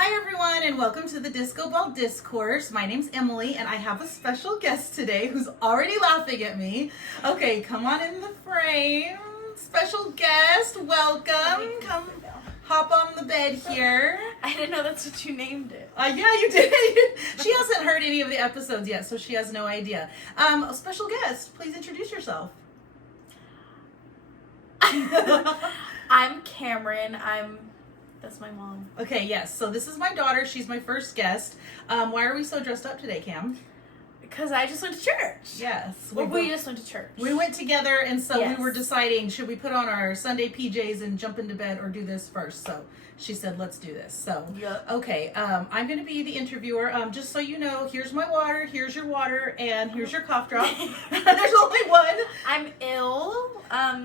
Hi everyone and welcome to the Disco Ball Discourse. My name's Emily and I have a special guest today who's already laughing at me. Okay, come on in the frame. Special guest, welcome. Come hop on the bed here. I didn't know that's what you named it. Yeah, you did. She hasn't heard any of the episodes yet, so she has no idea. A special guest, please introduce yourself. I'm Cameron. That's my mom. Okay, yes. So this is my daughter. She's my first guest. Why are we so dressed up today, Cam? Because I just went to church. Yes. We just went to church. We went together, and so Yes. we were deciding, should we put on our Sunday PJs and jump into bed or do this first? So she said, let's do this. So, Yep. okay, I'm going to be the interviewer. Just so you know, here's my water, here's your water, and here's your cough drop. There's only one. I'm ill.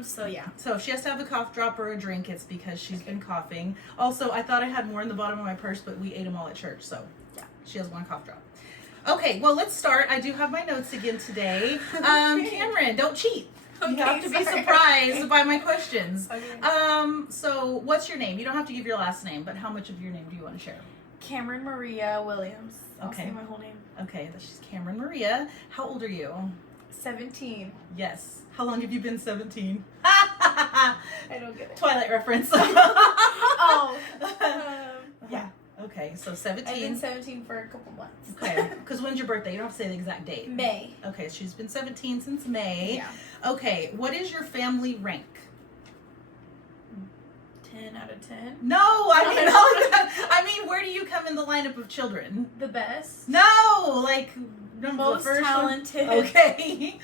So yeah. So if she has to have a cough drop or a drink, it's because she's been coughing. Also, I thought I had more in the bottom of my purse, but we ate them all at church, so yeah, she has one cough drop. Okay, well, let's start. I do have my notes again today. Cameron, don't cheat. You have to be surprised by my questions. Okay. So what's your name? You don't have to give your last name, but how much of your name do you want to share? Cameron Maria Williams. I'll Okay. say my whole name. Okay, she's Cameron Maria. How old are you? 17. Yes. How long have you been 17? I don't get it. Twilight reference. Oh. Yeah. Okay, so I've 17. been 17 for a couple months. Okay, because when's your birthday? You don't have to say the exact date. May. Okay, she's been 17 since May. Yeah. Okay, what is your family rank? 10 out of 10. No, I mean, where do you come in the lineup of children? The best. No, like Most the first talented. One? Okay.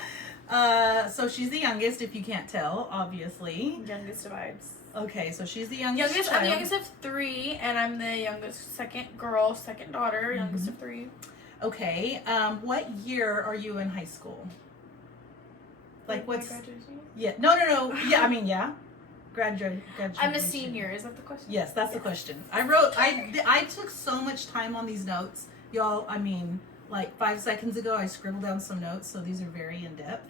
So she's the youngest, if you can't tell, obviously. Youngest divides. Okay, so she's the youngest. I'm the child. youngest of 3, and I'm the youngest second daughter, youngest of 3. Okay, what year are you in high school? Like my what's? graduation? Yeah, no. Yeah, I mean, yeah. Graduation. I'm a senior. Is that the question? Yes, that's the question. I took so much time on these notes, y'all. I mean, like 5 seconds ago, I scribbled down some notes, so these are very in depth.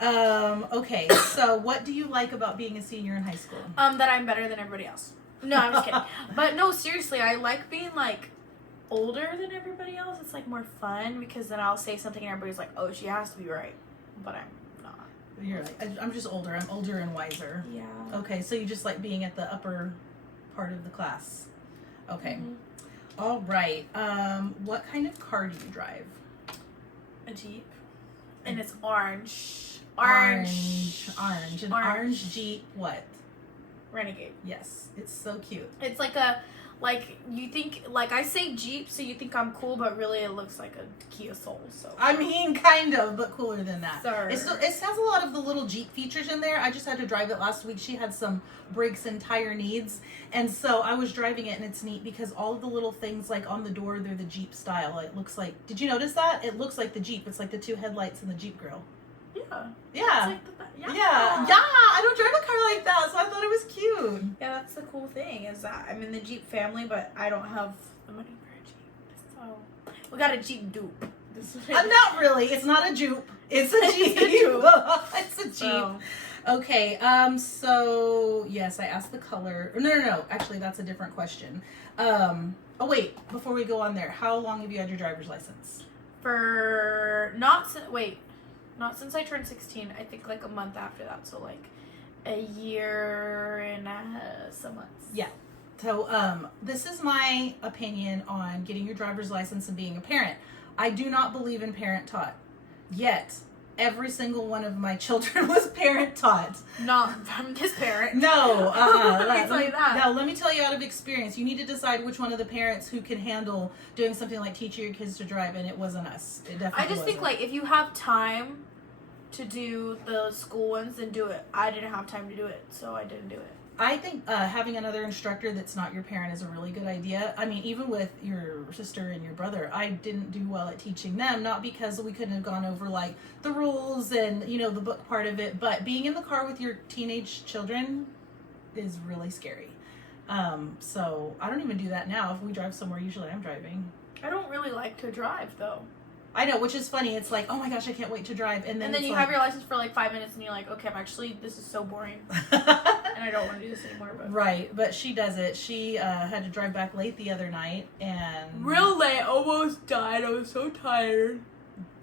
Okay, so what do you like about being a senior in high school? That I'm better than everybody else. No, I'm just kidding. But no, seriously, I like being like older than everybody else. It's like more fun because then I'll say something and everybody's like, "Oh, she has to be right," but I'm not. You're like, I'm just older. I'm older and wiser. Yeah. Okay, so you just like being at the upper part of the class. Okay. Mhm. All right. What kind of car do you drive? A Jeep, and it's orange. Orange. An Orange. orange Jeep. What? Renegade. Yes, it's so cute. It's like you think, like I say Jeep, so you think I'm cool, but really it looks like a Kia Soul. So I mean, kind of, but cooler than that. Sir. It has a lot of the little Jeep features in there. I just had to drive it last week. She had some brakes and tire needs, and so I was driving it, and it's neat because all of the little things like on the door, they're the Jeep style. It looks like. Did you notice that? It looks like the Jeep. It's like the 2 headlights and the Jeep grill. yeah. Yeah. It's like Yeah. I don't drive a car like that, so I thought it was cute. Yeah, that's the cool thing is that I'm in the Jeep family, but I don't have the money for a Jeep. So we got a Jeep dupe. This is Not really. It's not a Jeep. It's a Jeep. It's a Jeep. So, Okay. So yes, I asked the color. No. Actually, that's a different question. Oh wait. Before we go on there, how long have you had your driver's license? not since I turned 16. I think like a month after that. So like a year and some months. Yeah. So this is my opinion on getting your driver's license and being a parent. I do not believe in parent taught. Yet every single one of my children was parent taught. Not from this parent. No, Let me tell you that. No, let me tell you out of experience. You need to decide which one of the parents who can handle doing something like teaching your kids to drive, and it wasn't us. It definitely I just think wasn't. like if you have time to do the school ones, then do it. I didn't have time to do it, so I didn't do it. I think having another instructor that's not your parent is a really good idea. I mean, even with your sister and your brother, I didn't do well at teaching them, not because we couldn't have gone over like the rules and, the book part of it, but being in the car with your teenage children is really scary. So I don't even do that now. If we drive somewhere, usually I'm driving. I don't really like to drive though. I know, which is funny. It's like, oh my gosh, I can't wait to drive. And then you it's have your license for like 5 minutes and you're like, okay, this is so boring. and I don't want to do this anymore. But Right, but she does it. She had to drive back late the other night, and real late, almost died. I was so tired.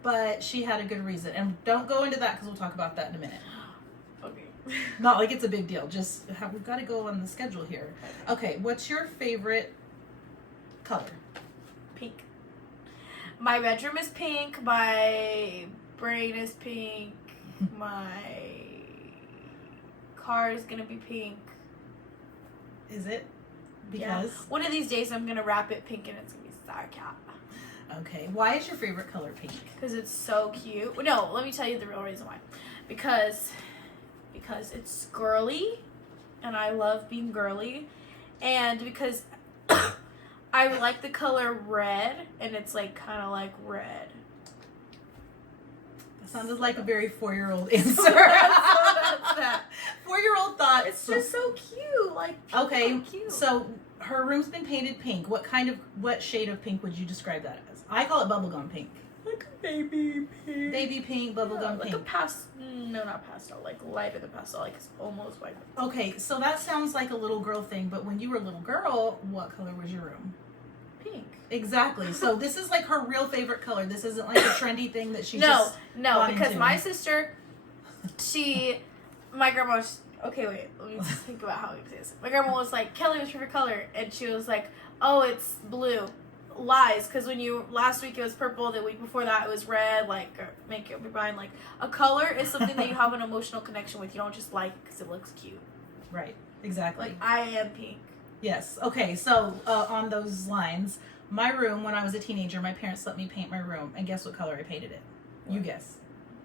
But she had a good reason, and don't go into that because we'll talk about that in a minute. Okay. Not like it's a big deal. Just we've got to go on the schedule here. Okay, what's your favorite color? Pink. My bedroom is pink. My brain is pink. My car is gonna be pink. Is it? Because one of these days I'm gonna wrap it pink and it's gonna be Sour Cat. Okay. Why is your favorite color pink? Because it's so cute. No, let me tell you the real reason why. Because it's girly, and I love being girly, and because I like the color red, and it's like kind of like red. That sounded like a very 4-year-old answer. That. 4-year-old thoughts. It's just so cute. Like okay, so cute. So her room's been painted pink. What shade of pink would you describe that as? I call it bubblegum pink. Like a baby pink. Baby pink, bubblegum like pink. Not pastel, like lighter than pastel, like it's almost white. Okay, so that sounds like a little girl thing, but when you were a little girl, what color was your room? Pink. Exactly. So this is like her real favorite color. This isn't like a trendy thing that she's No, just because into. my sister, my grandma was, okay, wait, let me just think about how we say this. My grandma was like, Kelly, what's your favorite color? And she was like, oh, it's blue. Lies, because last week it was purple, the week before that it was red, like, make it be blind. Like, a color is something that you have an emotional connection with. You don't just like because it looks cute. Right. Exactly. Like, I am pink. Yes. Okay, so on those lines, my room, when I was a teenager, my parents let me paint my room, and guess what color I painted it? You guess.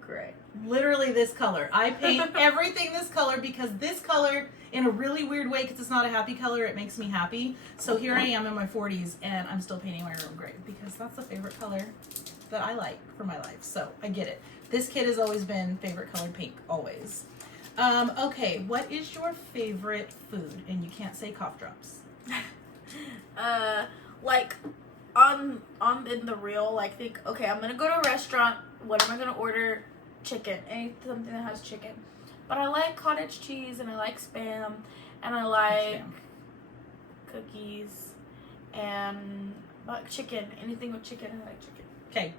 Great. Literally this color. I paint everything this color because this color, in a really weird way, because it's not a happy color, it makes me happy. So here I am in my 40s, and I'm still painting my room gray because that's the favorite color that I like for my life. So I get it. This kid has always been favorite color pink, always. Okay, what is your favorite food? And you can't say cough drops. Like, on in the real, like, think, okay, I'm gonna go to a restaurant. What am I gonna order? Chicken. Something that has chicken. But I like cottage cheese, and I like Spam, and I like cookies, and chicken. Anything with chicken, I like chicken. Okay.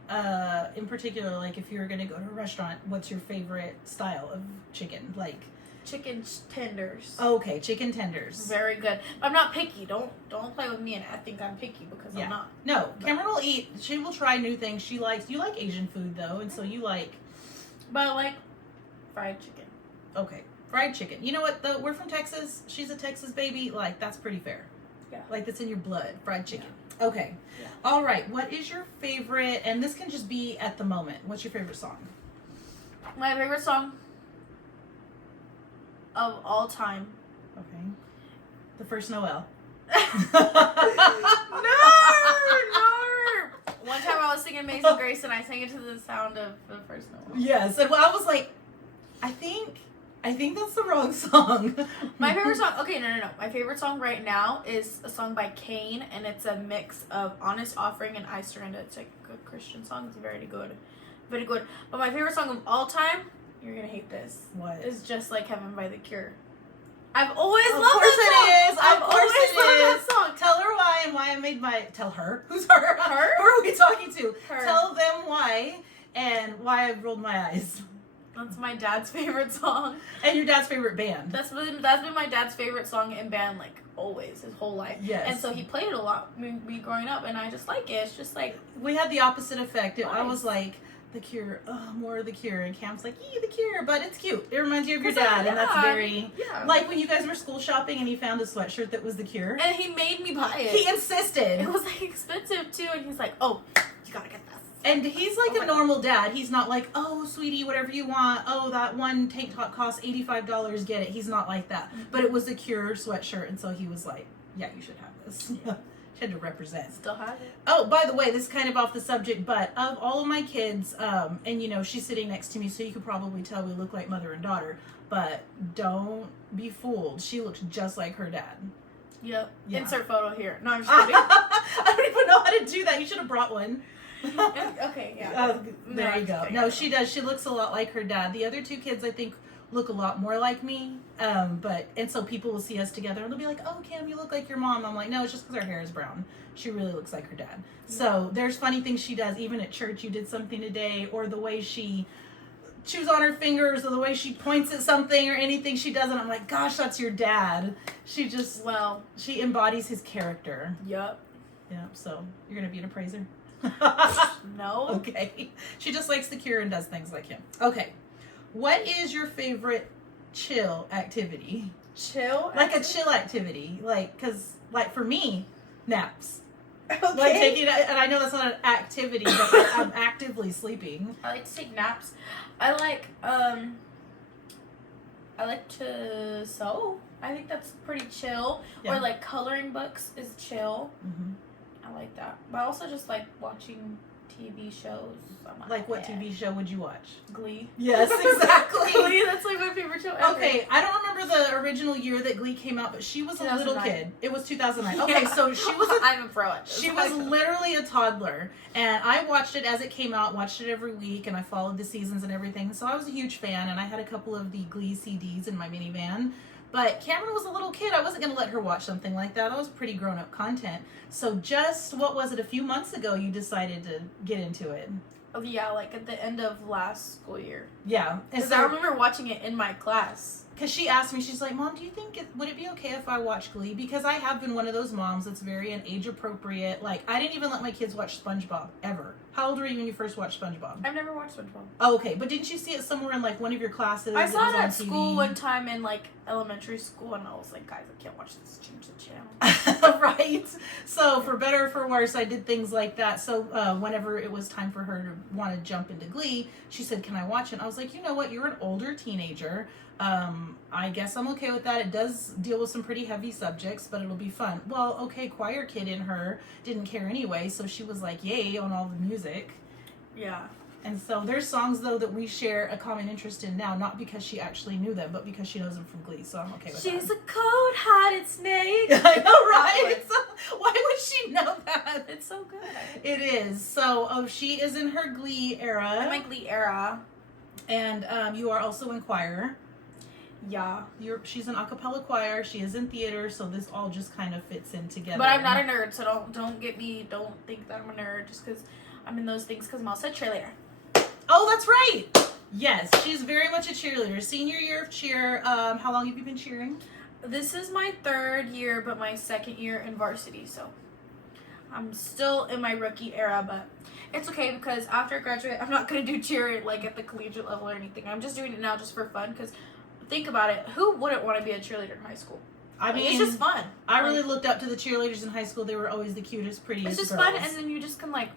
In particular, like if you were gonna go to a restaurant, what's your favorite style of chicken? Like chicken tenders. Okay, chicken tenders. Very good. I'm not picky. Don't play with me and I think I'm picky because I'm not. No, Cameron will eat. She will try new things. You like Asian food though, and so you like. But I like fried chicken. Okay, fried chicken. You know what though? We're from Texas. She's a Texas baby. Like that's pretty fair. Yeah. Like that's in your blood. Fried chicken. Yeah. Okay. Yeah. All right. What is your favorite? And this can just be at the moment. What's your favorite song? My favorite song of all time. Okay. The First Noel. No. One time I was singing Amazing Grace and I sang it to the sound of The First Noel. Yes, and I was like, I think that's the wrong song. My favorite song, okay, no. My favorite song right now is a song by Kane, and it's a mix of Honest Offering and I Surrender. It's like a good Christian song. It's very good. Very good. But my favorite song of all time, you're going to hate this. What? Is Just Like Heaven by The Cure. I've always loved that song. I've always loved that song. Tell her why and why I made my... Tell her? Who's her? Her? Who are we talking to? Her. Tell them why and why I rolled my eyes. That's my dad's favorite song. And your dad's favorite band. That's been my dad's favorite song in band, like, always, his whole life. Yes. And so he played it a lot, me growing up, and I just like it. It's just like... We had the opposite effect. Nice. I was like... The Cure, more of The Cure, and Cam's like, The Cure, but it's cute. It reminds you of your dad, and that's very, like when you guys were school shopping and he found a sweatshirt that was The Cure. And he made me buy it. He insisted. It was like expensive too, and he's like, oh, you gotta get this. And he's like a normal dad. He's not like, oh, sweetie, whatever you want. Oh, that one tank top costs $85, get it. He's not like that. Mm-hmm. But it was a Cure sweatshirt, and so he was like, yeah, you should have this. Yeah. Had to represent. Still have it. Oh, by the way, this is kind of off the subject, but of all of my kids, and you know, she's sitting next to me, so you could probably tell we look like mother and daughter, but don't be fooled. She looks just like her dad. Yep. Yeah. Insert photo here. No, I'm just kidding. I don't even know how to do that. You should have brought one. Okay, yeah. There you go. No, she does. She looks a lot like her dad. The other two kids, I think, look a lot more like me. And so people will see us together and they'll be like, oh, Cam, you look like your mom. I'm like, no, it's just because her hair is brown. She really looks like her dad. So there's funny things she does. Even at church, you did something today, or the way she chews on her fingers, or the way she points at something, or anything she does. And I'm like, gosh, that's your dad. She just, she embodies his character. Yep. Yeah, so you're going to be an appraiser? No. Okay. She just likes the Cure and does things like him. Okay. What is your favorite chill activity? Chill? Like a chill activity. Like, because, like, for me, naps. Okay. Like taking, and I know that's not an activity, but I'm actively sleeping. I like to take naps. I like to sew. I think that's pretty chill. Yeah. Or like coloring books is chill. Mm-hmm. I like that. But I also just like watching TV shows. Like what TV show would you watch? Glee. Yes, exactly. Glee, that's like my favorite show ever. Okay, I don't remember the original year that Glee came out, but she was a little kid. It was 2009. Yeah. Okay, so she was I'm a pro at this. She was literally a toddler, and I watched it as it came out, watched it every week, and I followed the seasons and everything. So I was a huge fan, and I had a couple of the Glee CDs in my minivan. But Cameron was a little kid. I wasn't going to let her watch something like that. That was pretty grown-up content. So just, what was it, a few months ago you decided to get into it? Oh, yeah, like at the end of last school year. Yeah. Because I remember watching it in my class. Because she asked me, she's like, Mom, do you think, would it be okay if I watch Glee? Because I have been one of those moms that's very age appropriate. Like, I didn't even let my kids watch SpongeBob, ever. How old were you when you first watched SpongeBob? I've never watched SpongeBob. Oh, okay. But didn't you see it somewhere in, like, one of your classes? I saw it at school one time in, like, elementary school, and I was like, guys, I can't watch this. Change the channel. Right? So, for better or for worse, I did things like that. So, whenever it was time for her to want to jump into Glee, she said, can I watch it? And I was like, you know what? You're an older teenager. I guess I'm okay with that. It does deal with some pretty heavy subjects, but it'll be fun. Well, okay, choir kid in her didn't care anyway, so she was like, yay, on all the music. Yeah. And so there's songs, though, that we share a common interest in now, not because she actually knew them, but because she knows them from Glee, so I'm okay with that. She's a cold-hearted snake. I know, right? So, why would she know that? It's so good. It is. So, she is in her Glee era. I'm my Glee era. And you are also in choir. Yeah. She's in a cappella choir. She is in theater, so this all just kind of fits in together. But I'm not a nerd, so don't think that I'm a nerd just because I'm in those things, because I'm also a cheerleader. Oh, that's right. Yes, she's very much a cheerleader. Senior year of cheer. How long have you been cheering? This is my 3rd year, but my 2nd year in varsity, so I'm still in my rookie era, but it's okay because after I graduate, I'm not going to do cheer like at the collegiate level or anything. I'm just doing it now just for fun, because think about it. Who wouldn't want to be a cheerleader in high school? I mean, it's just fun. I really looked up to the cheerleaders in high school. They were always the cutest, prettiest It's just girls. fun, and then you just can like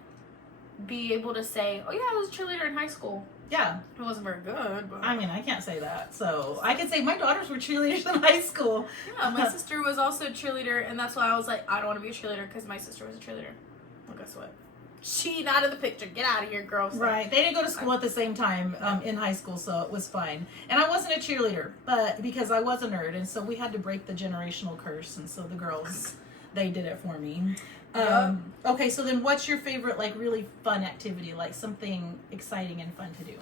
be able to say, oh yeah, I was a cheerleader in high school. Yeah. It wasn't very good, but I mean, I can't say that. So I can say my daughters were cheerleaders in high school. yeah, my sister was also a cheerleader, and that's why I was like, I don't want to be a cheerleader because my sister was a cheerleader. Well, guess what? She out of the picture. Get out of here, girls. Right. They didn't go to school at the same time in high school, so it was fine. And I wasn't a cheerleader, but because I was a nerd, and so we had to break the generational curse, and so the girls, they did it for me. Yep. Okay, so then what's your favorite, like, really fun activity, like something exciting and fun to do?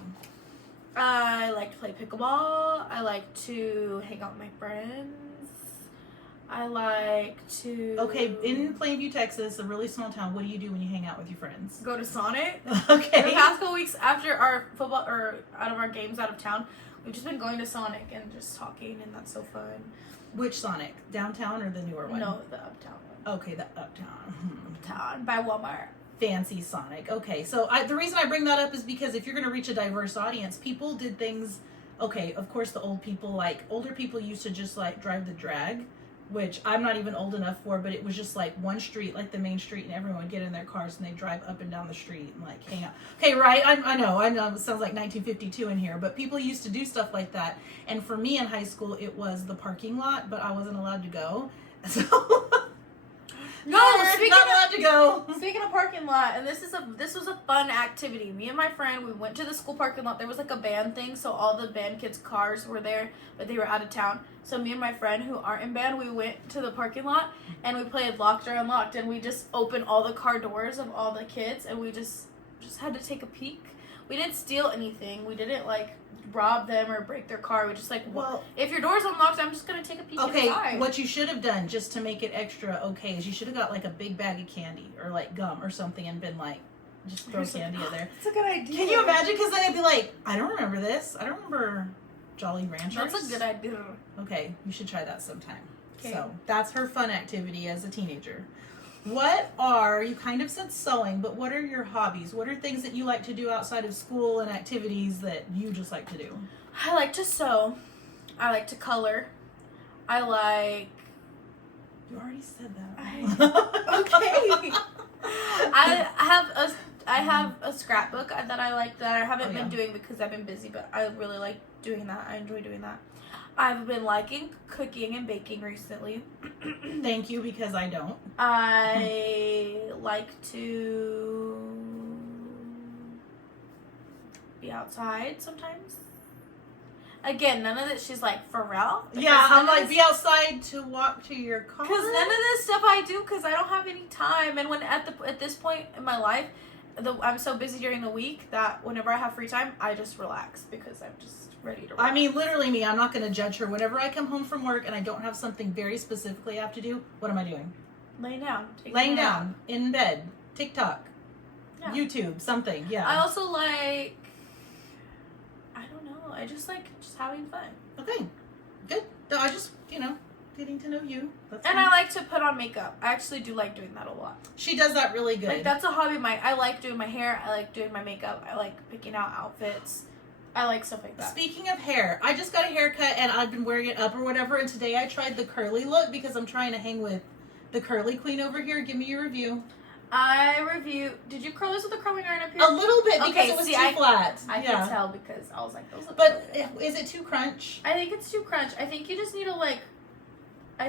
I like to play pickleball. I like to hang out with my friends. I like to... Okay, in Plainview, Texas, a really small town, what do you do when you hang out with your friends? Go to Sonic. Okay. The past couple weeks after our football, or out of our games out of town, we've just been going to Sonic and just talking, and that's so fun. Which Sonic? Downtown or the newer one? No, the uptown one. Okay, the uptown. Uptown, by Walmart. Fancy Sonic. Okay, so the reason I bring that up is because if you're going to reach a diverse audience, people did things... Okay, of course the old people, like, older people used to just, like, drive the drag, which I'm not even old enough for, but it was just like one street, like the main street, and everyone would get in their cars and they drive up and down the street and like hang out. Okay, right? I know, it sounds like 1952 in here, but people used to do stuff like that. And for me in high school, it was the parking lot, but I wasn't allowed to go. So No, not allowed to go. Speaking of parking lot, and this was a fun activity. Me and my friend, we went to the school parking lot. There was like a band thing, so all the band kids' cars were there, but they were out of town. So me and my friend, who aren't in band, we went to the parking lot and we played Locked or Unlocked, and we just opened all the car doors of all the kids, and we just had to take a peek. We didn't steal anything. We didn't, like, rob them or break their car. We just, like, Well, if your door's unlocked, I'm just going to take a peek inside. Okay, what you should have done, just to make it extra okay, is you should have got, like, a big bag of candy or, like, gum or something and been like, just throw candy in there. That's a good idea. Can you imagine? Because then I'd be like, I don't remember this. I don't remember Jolly Ranchers. That's a good idea. Okay, you should try that sometime. Okay. So that's her fun activity as a teenager. You kind of said sewing, but what are your hobbies? What are things that you like to do outside of school and activities that you just like to do? I like to sew. I like to color. I like... You already said that. Okay. I have a scrapbook that I like that I haven't been doing because I've been busy, but I really like doing that. I enjoy doing that. I've been liking cooking and baking recently. Thank you, because I don't. I like to be outside sometimes. Again, none of this, she's like, for real? Yeah, I'm like, be outside to walk to your car. Because none of this stuff I do because I don't have any time. And when at this point in my life, I'm so busy during the week that whenever I have free time, I just relax because I'm just ready to relax. I mean, literally me. I'm not going to judge her. Whenever I come home from work and I don't have something very specifically I have to do, what am I doing? Laying down. Laying down, in bed, TikTok, Yeah. YouTube, something. Yeah. I also like, I don't know, I just like just having fun. Okay, good. No, I just, getting to know you. That's And fine. I like to put on makeup. I actually do like doing that a lot. She does that really good. Like, that's a hobby of mine. I like doing my hair. I like doing my makeup. I like picking out outfits. I like stuff like that. Speaking of hair, I just got a haircut and I've been wearing it up or whatever, and today I tried the curly look because I'm trying to hang with the curly queen over here. Give me your review. Did you curl this with a curling iron up here? A little bit because it was too flat. I can tell because I was like, those look But really good. is it too crunch? I think it's too crunch. I think you just need to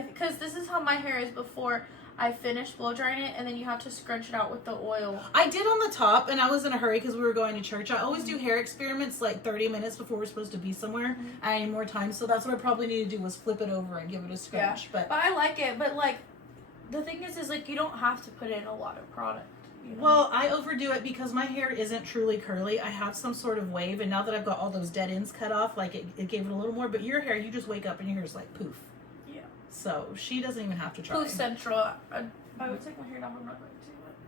because this is how my hair is before I finish blow drying it, and then you have to scrunch it out with the oil. I did on the top, and I was in a hurry because we were going to church. I always do hair experiments like 30 minutes before we're supposed to be somewhere. Mm-hmm. I need more time, so that's what I probably need to do was flip it over and give it a scrunch. Yeah. But I like it. But the thing is like you don't have to put in a lot of product. You know? Well, I overdo it because my hair isn't truly curly. I have some sort of wave, and now that I've got all those dead ends cut off, like it gave it a little more. But your hair, you just wake up and your hair's like poof. Yeah. So she doesn't even have to try. Poof Central. I would take my hair down, but I'm not going to.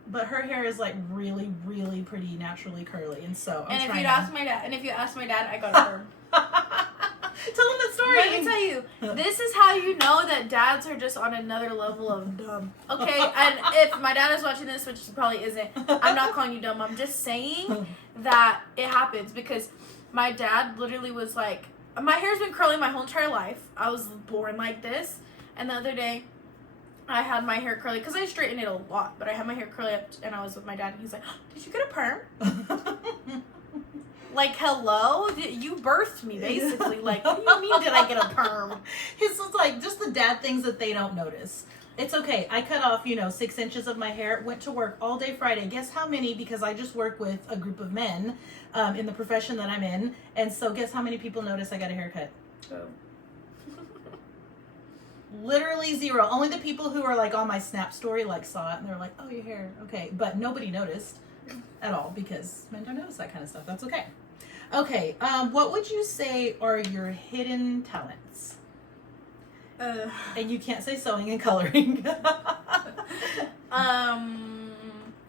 But her hair is like really, really pretty naturally curly, and so I'm if trying you ask my dad, I got a perm. Tell him the story. Let me tell you, this is how you know that dads are just on another level of dumb. Okay, and if my dad is watching this, which he probably isn't, I'm not calling you dumb. I'm just saying that it happens because my dad literally was like, my hair's been curly my whole entire life. I was born like this, and the other day, I had my hair curly because I straighten it a lot, but I had my hair curly up, and I was with my dad, and he's like, "Did you get a perm?" Like, hello? You birthed me, basically. Like, what do you mean did I get a perm? It's like just the dad things that they don't notice. It's okay. I cut off, 6 inches of my hair, went to work all day Friday. Guess how many? Because I just work with a group of men in the profession that I'm in. And so guess how many people notice I got a haircut? Oh. Literally zero. Only the people who are like on my Snap story saw it and they're like, oh, your hair. Okay. But nobody noticed at all because men don't notice that kind of stuff. That's okay. Okay. What would you say are your hidden talents? And you can't say sewing and coloring. I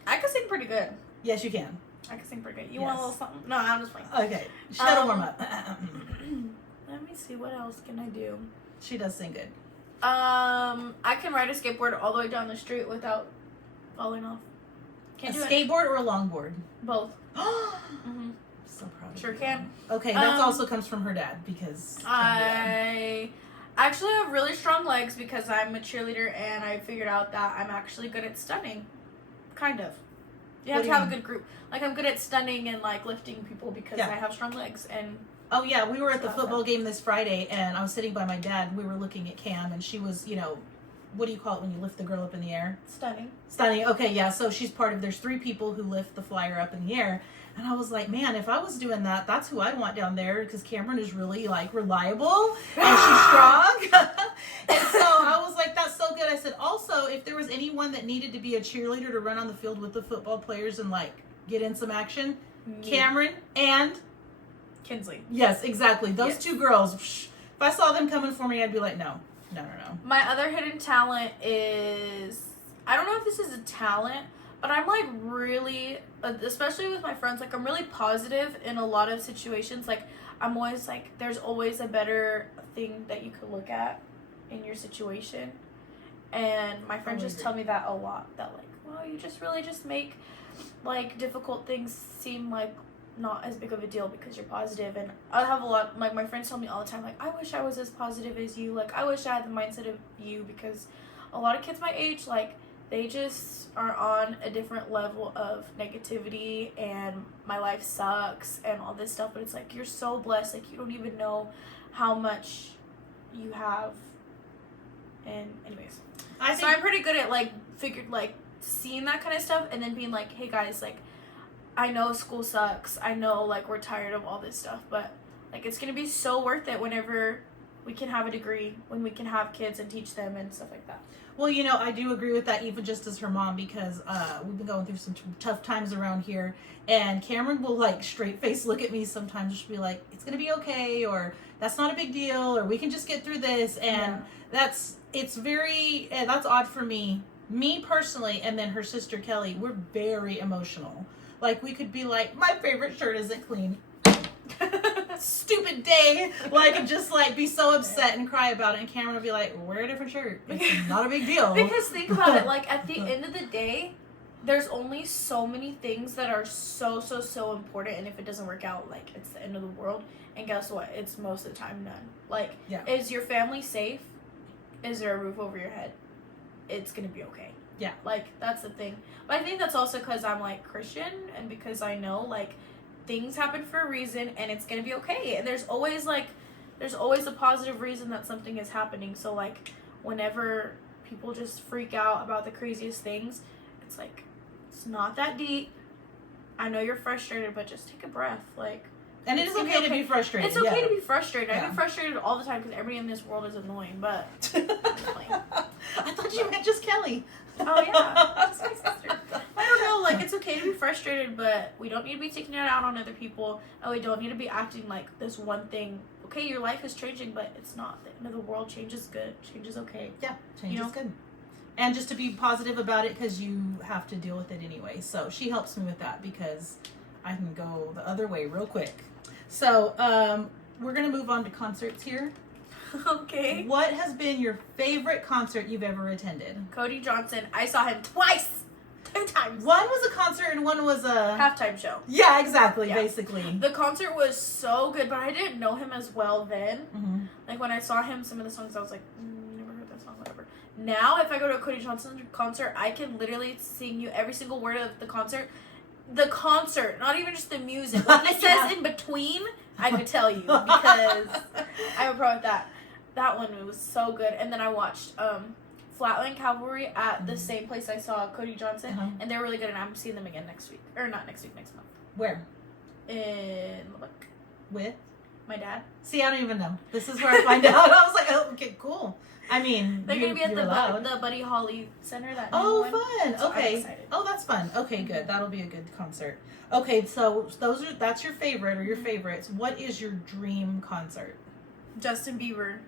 can sing pretty good. Yes, you can. I can sing pretty good. You Yes. want a little something? No, I'm just playing. Okay. She had to warm up. Let me see. What else can I do? She does sing good. I can ride a skateboard all the way down the street without falling off. Can't do a it. skateboard or a longboard? Both. Mm-hmm. So proud of Sure you. can. Okay, that also comes from her dad because I actually have really strong legs because I'm a cheerleader and I figured out that I'm actually good at stunning. Kind of. You have to have a good group. Like, I'm good at stunning and lifting people because I have strong legs and. Oh yeah, we were at the football game this Friday and I was sitting by my dad and we were looking at Kam and she was, what do you call it when you lift the girl up in the air? Stunning. Okay, yeah. So she's there's 3 people who lift the flyer up in the air. And I was like, man, if I was doing that, that's who I'd want down there because Cameron is really reliable and she's strong. And so I was like, that's so good. I said, also, if there was anyone that needed to be a cheerleader to run on the field with the football players and get in some action, Cameron and Kinsley. Yes, exactly. Those two girls. If I saw them coming for me, I'd be like, no. My other hidden talent is, I don't know if this is a talent, but I'm like really, especially with my friends, like I'm really positive in a lot of situations. Like I'm always like, there's always a better thing that you could look at in your situation. And my friends just tell me that a lot. That like, well, you just really just make like difficult things seem like not as big of a deal because you're positive. And I have a lot, like my friends tell me all the time, like I wish I was as positive as you, like I wish I had the mindset of you, because a lot of kids my age, like they just are on a different level of negativity and my life sucks and all this stuff. But it's like, you're so blessed, like you don't even know how much you have. And anyways, so I'm pretty good at like seeing that kind of stuff and then being like, hey guys, like I know school sucks, I know like we're tired of all this stuff, but like it's gonna be so worth it whenever we can have a degree, when we can have kids and teach them and stuff like that. Well, I do agree with that, even just as her mom, because we've been going through some tough times around here, and Cameron will like straight face look at me sometimes, just be like, it's gonna be okay, or that's not a big deal, or we can just get through this. And that's odd for me personally. And then her sister Kelly, we're very emotional. Like we could be like, my favorite shirt isn't clean. Stupid day. Like just like be so upset and cry about it, and Cameron would be like, wear a different shirt. It's not a big deal. Because think about it, like at the end of the day, there's only so many things that are so important, and if it doesn't work out, like it's the end of the world. And guess what? It's most of the time none. Like, is your family safe? Is there a roof over your head? It's gonna be okay. Yeah. Like, that's the thing. But I think that's also because I'm, like, Christian, and because I know, like, things happen for a reason, and it's gonna be okay. And there's always a positive reason that something is happening. So, like, whenever people just freak out about the craziest things, it's like, it's not that deep. I know you're frustrated, but just take a breath. Like, and it is okay to be frustrated. It's okay to be frustrated. I get frustrated all the time because everybody in this world is annoying, but I thought you meant just Kelly. Oh, yeah. That's my sister. I don't know. Like, it's okay to be frustrated, but we don't need to be taking it out on other people, and we don't need to be acting like this one thing. Okay, your life is changing, but it's not the end of the world. Change is good. Change is okay. Yeah, change is good. And just to be positive about it, because you have to deal with it anyway. So she helps me with that, because I can go the other way real quick. So we're going to move on to concerts here. Okay. What has been your favorite concert you've ever attended? Cody Johnson. I saw him twice. 2 times. One was a concert and one was a... halftime show. Yeah, exactly, basically. The concert was so good, but I didn't know him as well then. Mm-hmm. Like, when I saw him, some of the songs, I was like, never heard that song, whatever. Now, if I go to a Cody Johnson concert, I can literally sing you every single word of the concert. The concert, not even just the music. What he says in between, I could tell you, because I'm a pro at that. That one was so good. And then I watched Flatland Cavalry at the same place I saw Cody Johnson, and they're really good, and I'm seeing them again next week. Or not next week, next month. Where? In Lubbock. With? My dad. See, I don't even know. This is where I find out. I was like, oh, okay, cool. I mean, they're going to be at the Buddy Holly Center. That new one. Fun. So okay. I'm excited. Oh, that's fun. Okay, good. That'll be a good concert. Okay, so that's your favorite or your favorites. What is your dream concert? Justin Bieber.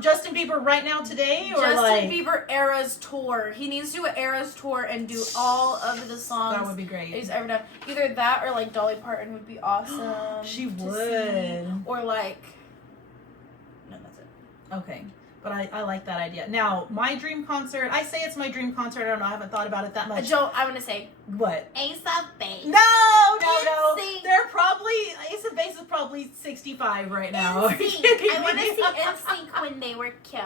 Justin Bieber right now today? Or Justin Bieber Eras Tour. He needs to do an Eras Tour and do all of the songs. That would be great. He's ever done. Either that or like Dolly Parton would be awesome. She would. Or like... No, that's it. Okay. But I like that idea. Now, my dream concert, I say it's my dream concert. I don't know. I haven't thought about it that much. Joe, I'm going to say. What? Ace of Base. No. They're probably, Ace of Base is probably 65 right now. NSYNC. I want to see NSYNC when they were cute.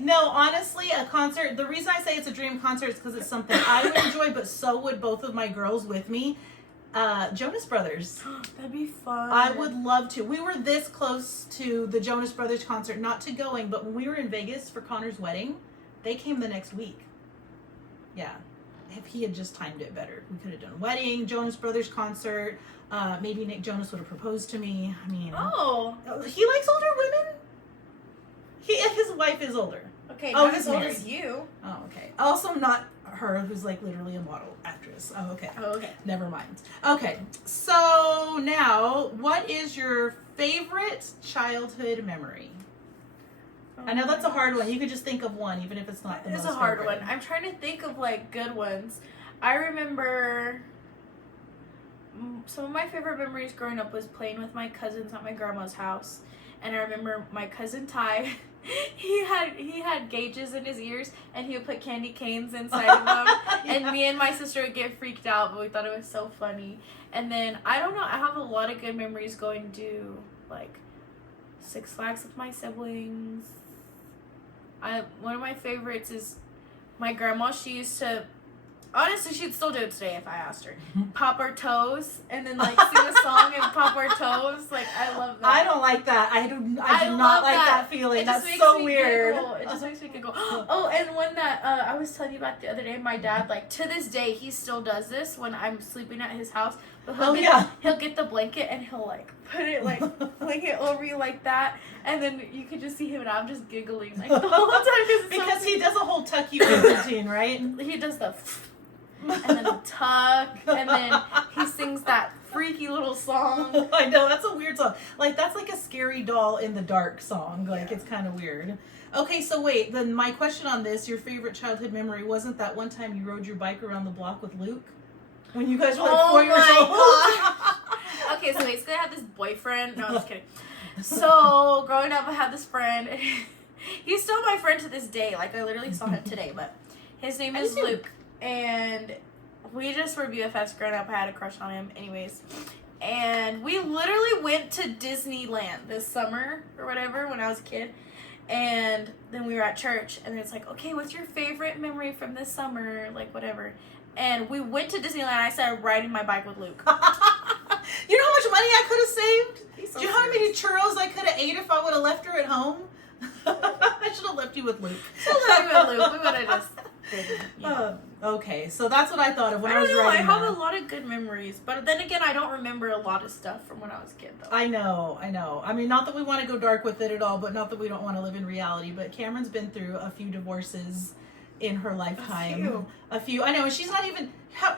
No, honestly, a concert, the reason I say it's a dream concert is because it's something I would enjoy, but so would both of my girls with me. Jonas Brothers. That'd be fun. I would love to. We were this close to the Jonas Brothers concert, not to going, but when we were in Vegas for Connor's wedding, they came the next week. Yeah. If he had just timed it better, we could have done a wedding, Jonas Brothers concert. Maybe Nick Jonas would have proposed to me. I mean, he likes older women. His wife is older. Okay, not as old as you. Oh, okay. Also not her, who's like literally a model actress. Oh, okay. Oh, okay. Never mind. Okay, so now, what is your favorite childhood memory? I know that's a hard one. You could just think of one, even if it's not the most It's a hard favorite. one. I'm trying to think of like good ones. I remember some of my favorite memories growing up was playing with my cousins at my grandma's house. And I remember my cousin Ty, he had gauges in his ears, and he would put candy canes inside of them. Yeah. And me and my sister would get freaked out, but we thought it was so funny. And then, I don't know, I have a lot of good memories going to, like, Six Flags with my siblings. One of my favorites is my grandma. She used to, honestly, she'd still do it today if I asked her. Pop our toes and then like sing a song and pop our toes. Like, I love that. I don't like that. I do love not like that. that feeling. It just That's makes so me weird. giggle. It just makes me giggle. Oh, and one that I was telling you about the other day, my dad, like, to this day, he still does this when I'm sleeping at his house. But he'll get the blanket and he'll, like, put it, like, fling it over you like that. And then you can just see him and I'm just giggling, like, the whole time. Because he does a whole tuck you in routine, right? He does the and then a tuck, and then he sings that freaky little song. I know, that's a weird song. Like, that's like a scary doll in the dark song. Like, it's kind of weird. Okay, so wait, then my question on this, your favorite childhood memory, wasn't that one time you rode your bike around the block with Luke? When you guys were like 4 years old? Okay, so basically I had this boyfriend. No, I'm just kidding. So, growing up, I had this friend. He's still my friend to this day. Like, I literally saw him today, but his name is Luke. And we just were BFFs growing up. I had a crush on him anyways. And we literally went to Disneyland this summer or whatever when I was a kid. And then we were at church. And it's like, okay, what's your favorite memory from this summer? Like, whatever. And we went to Disneyland. And I started riding my bike with Luke. You know how much money I could have saved? So Do you know how many churros I could have ate if I would have left her at home? I should have left you with Luke. We would have just... Okay, so that's what I thought of when I was I don't know. I writing have that. a lot of good memories, but then again, I don't remember a lot of stuff from when I was a kid, though. I know. I mean, not that we want to go dark with it at all, but not that we don't want to live in reality. But Cameron's been through a few divorces in her lifetime. A few. I know, and she's not even.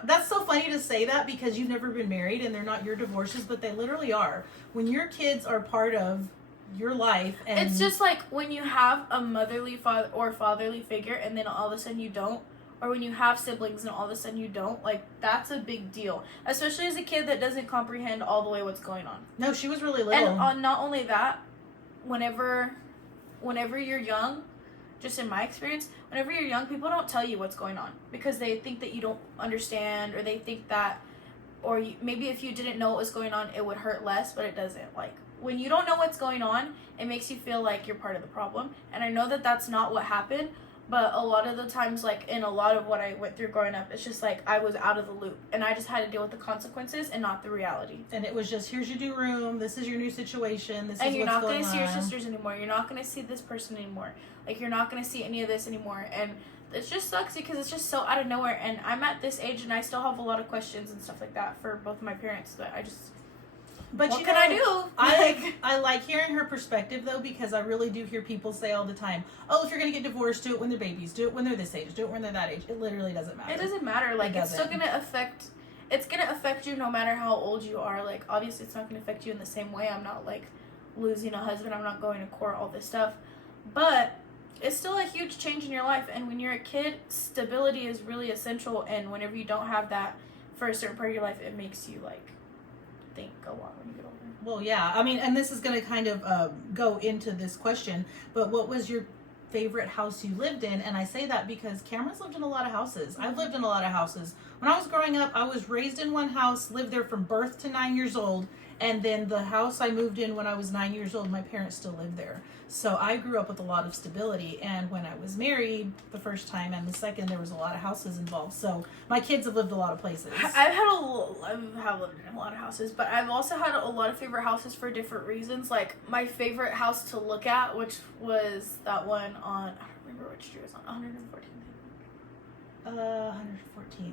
That's so funny to say that because you've never been married and they're not your divorces, but they literally are. When your kids are part of your life, and it's just like when you have a motherly fatherly figure and then all of a sudden you don't, or when you have siblings and all of a sudden you don't, like, that's a big deal, especially as a kid that doesn't comprehend all the way what's going on. No, she was really little. And not only that, whenever you're young, just in my experience, whenever you're young, people don't tell you what's going on because they think that you don't understand, or they think that, or maybe if you didn't know what was going on, it would hurt less, but it doesn't. Like, when you don't know what's going on, it makes you feel like you're part of the problem. And I know that that's not what happened, but a lot of the times, like, in a lot of what I went through growing up, it's just like I was out of the loop. And I just had to deal with the consequences and not the reality. And it was just, here's your new room, this is your new situation, this is what's going on. And you're not going to see your sisters anymore. You're not going to see this person anymore. Like, you're not going to see any of this anymore. And it just sucks because it's just so out of nowhere. And I'm at this age and I still have a lot of questions and stuff like that for both of my parents. But I just... But what you can know, I do? I like hearing her perspective, though, because I really do hear people say all the time, oh, if you're going to get divorced, do it when they're babies. Do it when they're this age. Do it when they're that age. It literally doesn't matter. It doesn't matter. Like, it's still going to affect... It's going to affect you no matter how old you are. Like, obviously, it's not going to affect you in the same way. I'm not, like, losing a husband. I'm not going to court, all this stuff. But it's still a huge change in your life. And when you're a kid, stability is really essential. And whenever you don't have that for a certain part of your life, it makes you, like, think a lot when you get older. Well, yeah. I mean, and this is going to kind of go into this question, but what was your favorite house you lived in? And I say that because Cameron's lived in a lot of houses. I've lived in a lot of houses. When I was growing up, I was raised in one house, lived there from birth to 9 years old, and then the house I moved in when I was 9 years old, my parents still lived there. So I grew up with a lot of stability, and when I was married the first time and the second, there was a lot of houses involved. So my kids have lived a lot of places. I have lived in a lot of houses, but I've also had a lot of favorite houses for different reasons. Like, my favorite house to look at, which was that one on, I don't remember which street it was on, 114th. 114th.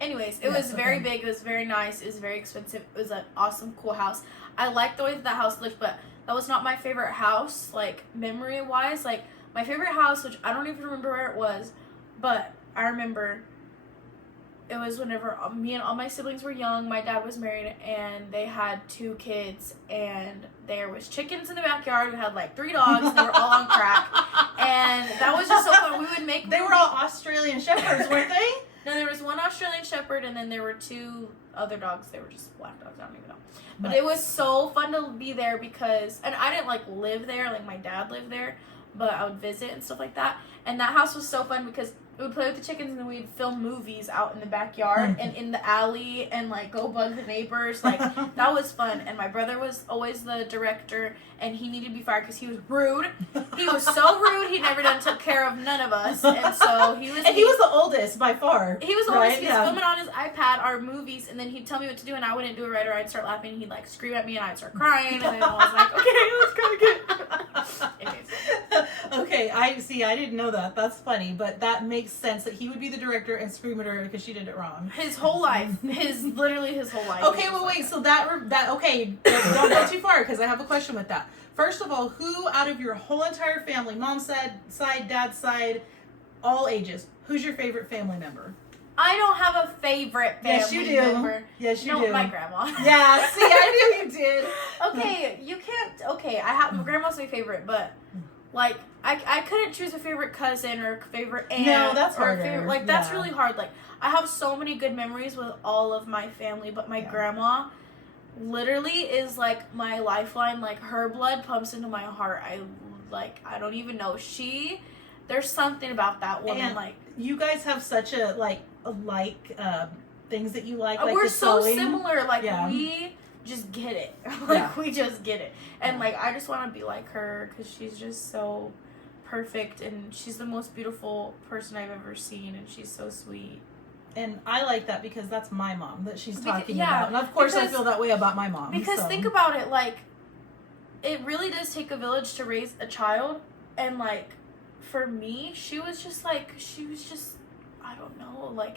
Anyways, it was very big, it was very nice, it was very expensive, it was an awesome, cool house. I liked the way that house looked, but that was not my favorite house, like, memory-wise. Like, my favorite house, which I don't even remember where it was, but I remember it was whenever me and all my siblings were young. My dad was married, and they had 2 kids, and there was chickens in the backyard. We had like 3 dogs, and they were all on crack, and that was just so fun. We would make. They were all Australian Shepherds, weren't they? No, there was 1 Australian Shepherd, and then there were 2 other dogs. They were just black dogs. I don't even know. But it was so fun to be there because, and I didn't like live there. Like my dad lived there, but I would visit and stuff like that. And that house was so fun because we would play with the chickens, and then we'd film movies out in the backyard and in the alley, and like go bug the neighbors. Like that was fun. And my brother was always the director, and he needed to be fired because he was rude. He was so rude. He never took care of none of us, and so he was. And he was the oldest by far. He was the oldest. He was filming on his iPad our movies, and then he'd tell me what to do, and I wouldn't do it right, or I'd start laughing. He'd like scream at me, and I'd start crying, and then I was like, okay, let's go again. Anyways. Okay, I didn't know that. That's funny, but that makes sense that he would be the director and scream at her because she did it wrong. His whole life, literally his whole life. Okay, well, wait. So that okay, don't go too far because I have a question with that. First of all, who out of your whole entire family, mom's side, dad's side, all ages, who's your favorite family member? I don't have a favorite family member. Yes, you do. No, my grandma. Yeah, see, I knew you did. Okay, you can't. Okay, I have my grandma's my favorite, but like I couldn't choose a favorite cousin or a favorite aunt. No, that's or harder. A favorite, like that's really hard. Like I have so many good memories with all of my family, but my grandma literally is like my lifeline. Like her blood pumps into my heart. I don't even know. There's something about that woman. And like you guys have such a things that you like we're so sewing. Similar. Like we just get it. We just get it. And like I just want to be like her because she's just so perfect, and she's the most beautiful person I've ever seen, and she's so sweet. And I like that because that's my mom that she's talking about. And of course I feel that way about my mom. Because think about it, like it really does take a village to raise a child, and like for me, she was just I don't know, like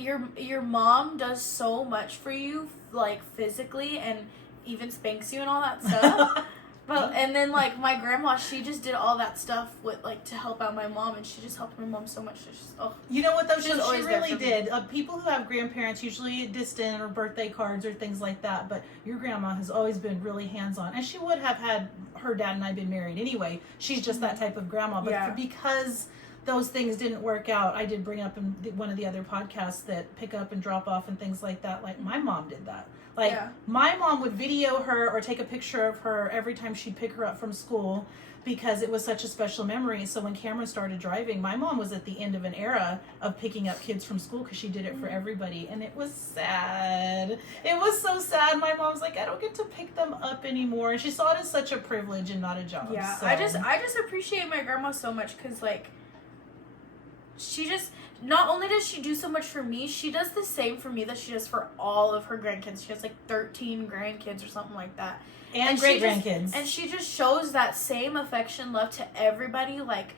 your mom does so much for you, like physically, and even spanks you and all that stuff. But and then like my grandma, she just did all that stuff with like to help out my mom, and she just helped my mom so much. It's just you know what though, she really did. People who have grandparents usually distant or birthday cards or things like that, but your grandma has always been really hands-on, and she would have had her dad and I been married anyway. She's just that type of grandma, but because those things didn't work out, I did bring up in one of the other podcasts that pick up and drop off and things like that. Like my mom did that. Like my mom would video her or take a picture of her every time she'd pick her up from school because it was such a special memory. So when Cameron started driving, my mom was at the end of an era of picking up kids from school because she did it for everybody, and it was sad. It was so sad. My mom's like, I don't get to pick them up anymore, and she saw it as such a privilege and not a job. Yeah, so. I just appreciate my grandma so much because like she just. Not only does she do so much for me, she does the same for me that she does for all of her grandkids. She has like 13 grandkids or something like that. And great grandkids. And she just shows that same affection, love to everybody. Like,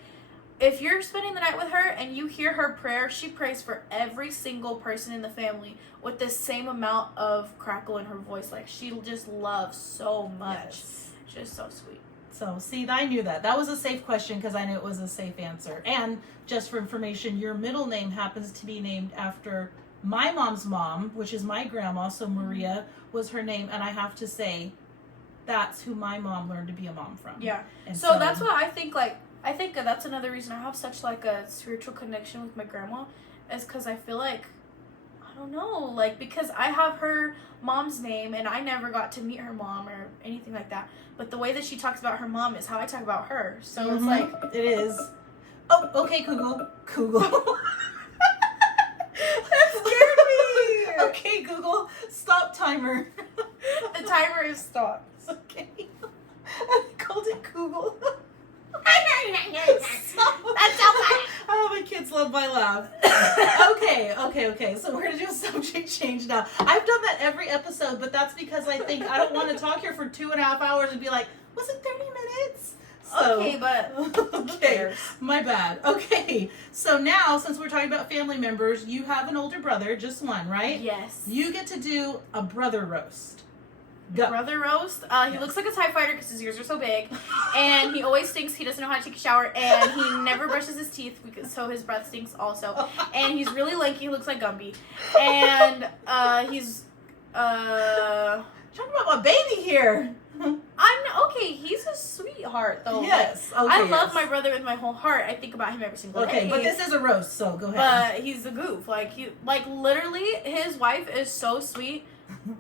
if you're spending the night with her and you hear her prayer, she prays for every single person in the family with the same amount of crackle in her voice. Like, she just loves so much. Yes. She's just so sweet. So, see, I knew that. That was a safe question because I knew it was a safe answer. And just for information, your middle name happens to be named after my mom's mom, which is my grandma. So Maria was her name. And I have to say, that's who my mom learned to be a mom from. Yeah. And so that's what I think, like, I think that's another reason I have such, like, a spiritual connection with my grandma is because I feel like, I don't know, like, because I have her mom's name and I never got to meet her mom or anything like that. But the way that she talks about her mom is how I talk about her. So it's like... It is. Oh, okay, Google. That scared me! Okay, Google. Stop timer. The timer is stopped. Okay. I called it Google. That's so funny. Oh, my kids love my laugh. Okay. So we're going to do a subject change now. I've done that every episode, but that's because I think I don't want to talk here for 2.5 hours and be like, was it 30 minutes? So, okay, but... Okay, my bad. Okay, so now, since we're talking about family members, you have an older brother, just one, right? Yes. You get to do a brother roast. Go. Brother roast. He looks like a TIE fighter because his ears are so big, and he always stinks. He doesn't know how to take a shower, and he never brushes his teeth, so his breath stinks also. And he's really lanky. He looks like Gumby, and he's talking about my baby here. Okay. He's a sweetheart though. Yes. Like, okay, I love my brother with my whole heart. I think about him every single day. Okay, but this is a roast, so go ahead. But he's a goof. Like literally, his wife is so sweet.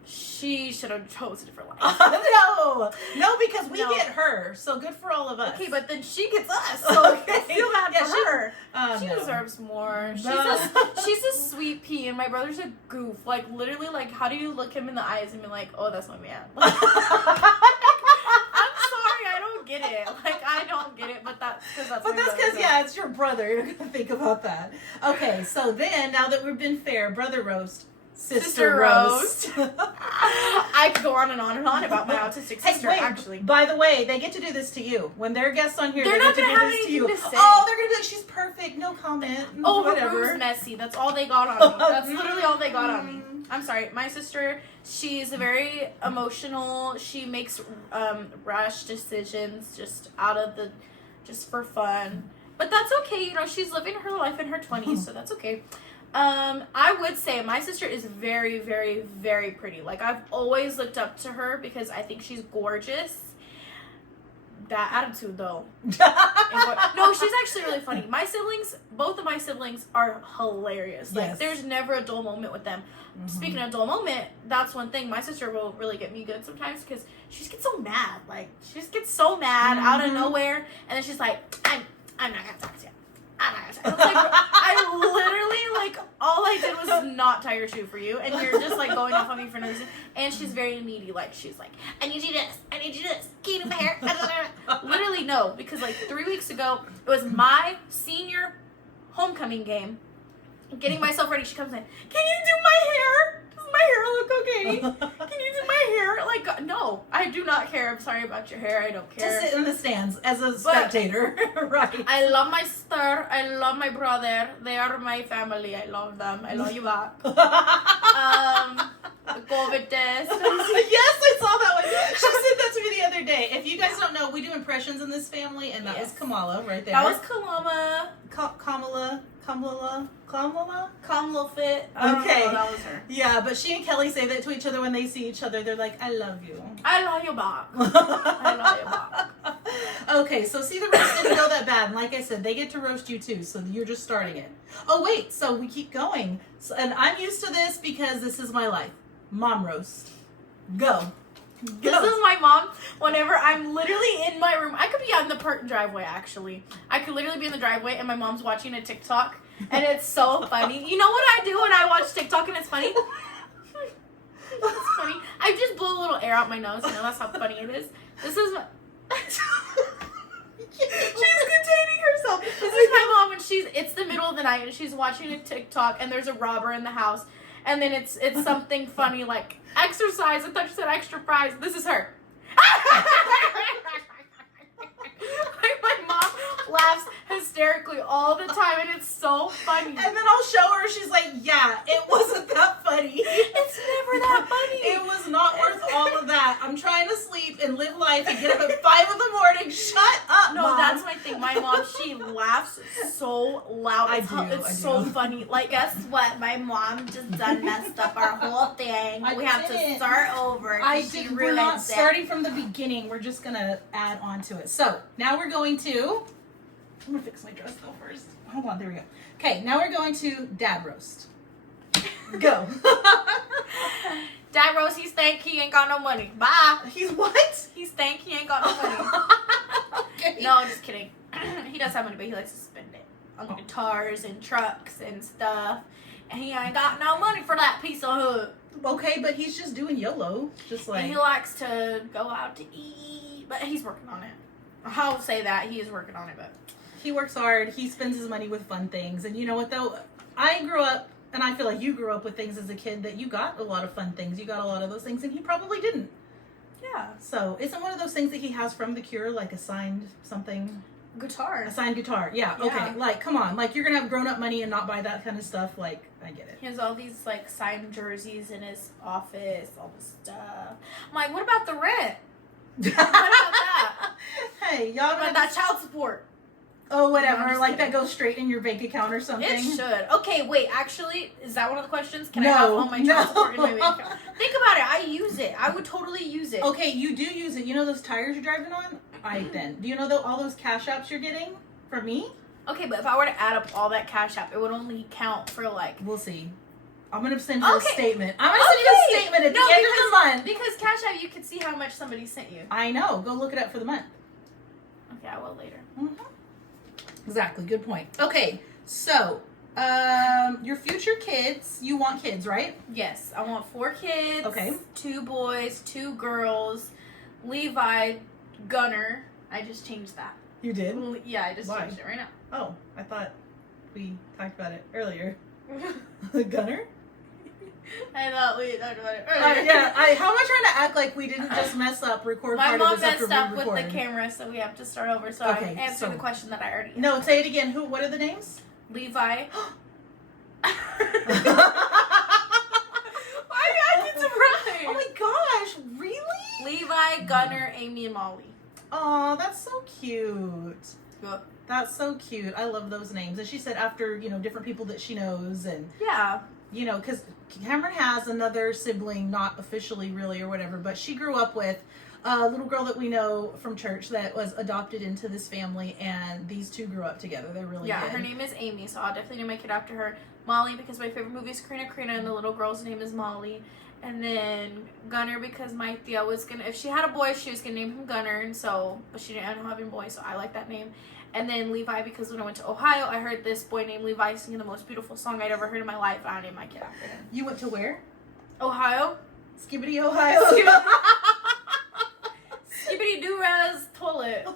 She should have chose a different life. No, because we get her, so good for all of us. Okay, but then she gets us, so Okay. I feel bad for her. She no. deserves more. She's a sweet pea, and my brother's a goof. Like literally, like how do you look him in the eyes and be like, "Oh, that's my man." Like, I'm sorry, I don't get it. Like I don't get it, but that's because it's your brother. You're gonna think about that. Okay, so then now that we've been fair, brother roast. Sister roast. I could go on and on and on about my autistic sister, actually. By the way, they get to do this to you. When they're guests on here, they're they not get to going to do have this to anything you. to say. Oh, they're going to be like, she's perfect. No comment. Oh, whatever. her room's messy. That's all they got on me. That's literally all they got on me. I'm sorry. My sister, she's very emotional. She makes rash decisions just for fun. But that's okay. You know, she's living her life in her 20s, so that's okay. I would say my sister is very, very, very pretty. Like, I've always looked up to her because I think she's gorgeous. That attitude, though. No, she's actually really funny. Both of my siblings are hilarious. Like, there's never a dull moment with them. Mm-hmm. Speaking of dull moment, that's one thing. My sister will really get me good sometimes because she just gets so mad. Like, she just gets so mad out of nowhere. And then she's like, I'm not going to talk to you. I literally, like, all I did was not tie your shoe for you, and you're just, like, going off on me for no reason. And she's very needy. Like, she's like, I need you this. I need you this. Can you do my hair? Literally, no. Because, like, 3 weeks ago, it was my senior homecoming game. Getting myself ready, she comes in. Can you do my hair? Does my hair look okay? Can you do my hair? Like, no, I do not care. I'm sorry about your hair. I don't care. Just sit in the stands as a spectator. Right. I love my sister. I love my brother. They are my family. I love them. I love you back. COVID test. Yes, I saw that one. She said that to me the other day. If you guys don't know, we do impressions in this family, and that was Kamala right there. That was Kalama. Kamala Fit. Okay. That was her. Yeah, but she and Kelly say that to each other when they see each other. They're like, I love you. I love you back. I love you back. Okay, so see, the roast didn't go that bad. And like I said, they get to roast you too, so you're just starting it. Oh, wait, so we keep going. So, and I'm used to this because this is my life. Mom roast. Go. This is my mom. Whenever I'm literally in my room, I could be on the driveway, actually. I could literally be in the driveway and my mom's watching a TikTok, and it's so funny. You know what I do when I watch TikTok and it's funny? It's funny. I just blow a little air out my nose. You know, that's how funny it is. This is my... She's containing herself. This is my mom when it's the middle of the night and she's watching a TikTok and there's a robber in the house. And then it's something funny like exercise. I thought you said extra fries. This is her. My mom laughs hysterically all the time, and it's so funny. And then I'll show her. She's like, "Yeah, it wasn't that funny. It's never that funny. It was not worth all of that. I'm trying to sleep and live life and get up at 5 a.m. Shut up, No, Mom." that's my thing. My mom, she laughs so loud. It's so funny. Like, guess what? My mom just done messed up our whole thing. We have to start over. We're not starting from the beginning. We're just gonna add on to it. So now we're going to. I'm gonna fix my dress though first. Hold on. There we go. Okay. Now we're going to dad roast. Go. Dad roast. He stank. He ain't got no money. Bye. He's what? He stank. He ain't got no money. Okay. No, just kidding. He does have money, but he likes to spend it on guitars and trucks and stuff. And he ain't got no money for that piece of hood. Okay, but he's just doing YOLO. Just like. And he likes to go out to eat, but he's working on it. I'll say that he is working on it, but he works hard. He spends his money with fun things, and you know what though? I grew up, and I feel like you grew up with things as a kid that you got a lot of fun things. You got a lot of those things, and he probably didn't. Yeah. So isn't one of those things that he has from The Cure like a signed something? Guitar. A signed guitar. Yeah, Yeah. okay. Like, come on. Like, you're going to have grown-up money and not buy that kind of stuff. Like, I get it. He has all these, like, signed jerseys in his office, all this stuff. I'm like, what about the rent? What about that? Hey, y'all What about that child support? Oh, No, whatever. I'm just Like, kidding. that goes straight in your bank account or something. It should. Okay, wait, actually, is that one of the questions? Can I have all my child support in my bank account? Think about it. I use it. I would totally use it. Okay, you do use it. You know those tires you're driving on? Then. Do you know all those cash apps you're getting from me? Okay, but if I were to add up all that cash app, it would only count for, like... We'll see. I'm going to send you a Okay. statement. I'm going to send you a statement at the end of the month. Because Cash App, you can see how much somebody sent you. I know. Go look it up for the month. Okay, I will later. Mm-hmm. Exactly. Good point. Okay, so your future kids, you want kids, right? Yes, I want 4 kids. Okay. 2 boys, 2 girls. Levi, Gunner. I just changed that. You did? Yeah, I just Why? changed it right now. Oh, I thought we talked about it earlier. Gunner? I thought we talked about it earlier. Yeah. How am I trying to act like we didn't just mess up record My part mom of this after messed up we with the recorded? camera, so we have to start over. So Okay, I answered so- the question that I already No, say it again. What are the names? Levi. Why are you acting surprised? Oh my gosh, really? Levi, Gunner, Amy, and Molly. Oh, that's so cute. Yeah. That's so cute. I love those names. And she said after, different people that she knows and, because Cameron has another sibling, not officially really or whatever, but she grew up with a little girl that we know from church that was adopted into this family, and these two grew up together. They're really good. Her name is Amy, so I'll definitely make it after her. Molly, because my favorite movie is Karina, and the little girl's name is Molly. And then Gunner, because my Thea was gonna, if she had a boy, she was gonna name him Gunner, and so, but she didn't end up having boys, so I like that name. And then Levi, because when I went to Ohio, I heard this boy named Levi singing the most beautiful song I'd ever heard in my life, and I named my kid after him. You went to where? Ohio. Skibbity, Ohio. Skibbity doo-raz toilet.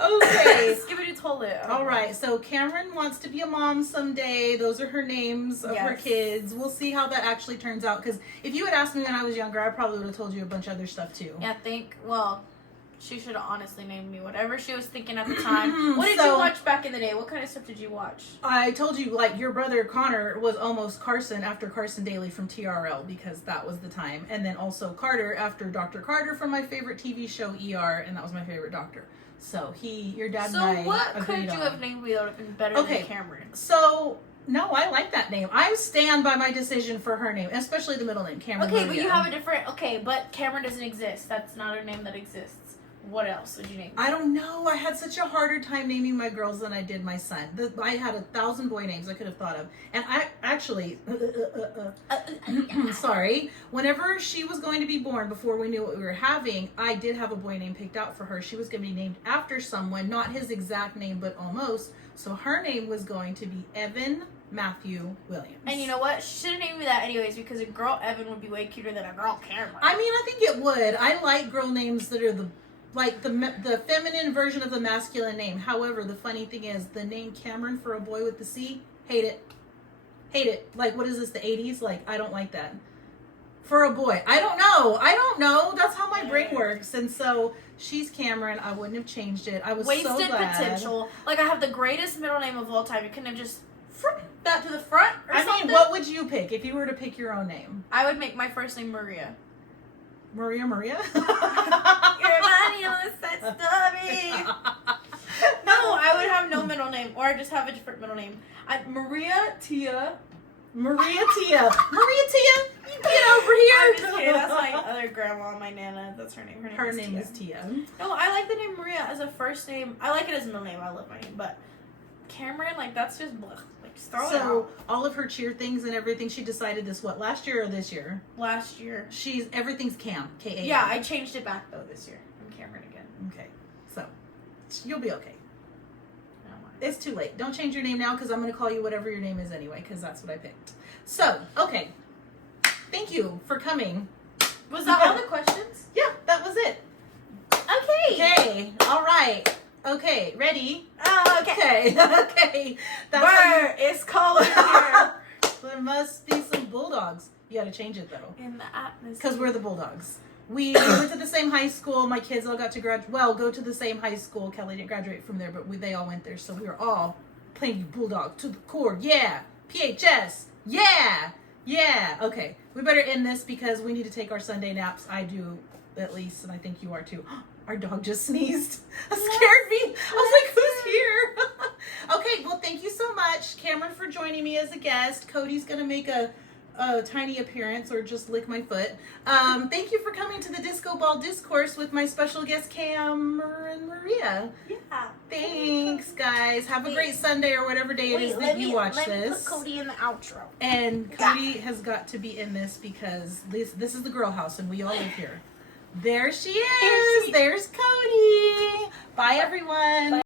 Okay. Skibbity toilet. All right. So Cameron wants to be a mom someday. Those are her names of her Yes. kids. We'll see how that actually turns out. Because if you had asked me when I was younger, I probably would have told you a bunch of other stuff too. Yeah, she should have honestly named me whatever she was thinking at the time. What did you So- watch back in the day? What kind of stuff did you watch? I told you, like, your brother Connor was almost Carson after Carson Daly from TRL because that was the time. And then also Carter after Dr. Carter from my favorite TV show, ER, and that was my favorite doctor. So your dad and I So what could agreed you on. have named me that would have been better Okay. than Cameron? So, no, I like that name. I stand by my decision for her name, especially the middle name, Cameron. Okay, but Maria. you have a different... Okay, but Cameron doesn't exist. That's not a name that exists. What else would you name? I don't know. I had such a harder time naming my girls than I did my son. I had 1,000 boy names I could have thought of. And I actually, sorry, whenever she was going to be born, before we knew what we were having, I did have a boy name picked out for her. She was going to be named after someone, not his exact name, but almost. So her name was going to be Evan Matthew Williams. And you know what? She should have named me that anyways, because a girl Evan would be way cuter than a girl Cameron. I mean, I think it would. I like girl names that are the feminine version of the masculine name. However, the funny thing is, the name Cameron for a boy with the C, hate it. Like, what is this, the 80s? Like, I don't like that. For a boy. I don't know. That's how my brain works. And so, she's Cameron. I wouldn't have changed it. I was Wasted so glad. potential. Like, I have the greatest middle name of all time. You couldn't have just that to the front or something? I mean, what would you pick if you were to pick your own name? I would make my first name Maria. Maria? Your money on such stubby. No, I would have no middle name, or I just have a different middle name. Maria Tia. Maria Tia, you get over here. I'm just kidding. That's my other grandma, my nana. That's her name. Her name is Tia. No, I like the name Maria as a first name. I like it as a middle name. I love my name, but Cameron, like, that's just blah. Like, just throw it out. So all of her cheer things and everything, she decided this last year or this year? Last year. Everything's Cam, K-A-M. Yeah, I changed it back though this year. I'm Cameron again. Okay, so you'll be okay. I don't mind. It's too late. Don't change your name now because I'm going to call you whatever your name is anyway because that's what I picked. So, okay. Thank you for coming. Was that all the questions? Yeah, that was it. Okay. Okay, all right. Okay, ready? Oh, okay. Okay. That's how Bird, it's cold in here. there must be some bulldogs. You got to change it though In the atmosphere. because we're the bulldogs. we went to the same high school. My kids all got to go to the same high school. Kelly didn't graduate from there, but they all went there. So we were all playing Bulldog to the core. Yeah. PHS. Yeah. Yeah. Okay. We better end this because we need to take our Sunday naps. I do at least, and I think you are too. Our dog just sneezed. That scared me. I was like, who's here? Okay. Well, thank you so much, Cameron, for joining me as a guest. Cody's going to make a tiny appearance or just lick my foot. Thank you for coming to the Disco Ball Discourse with my special guest Cameron Maria. Yeah. Thanks, guys. Have a great Sunday or whatever day it is that you watch this. Let me put Cody in the outro. And Cody has got to be in this because this is the girl house and we all live here. There she is. There's Cody. Bye, everyone. Bye.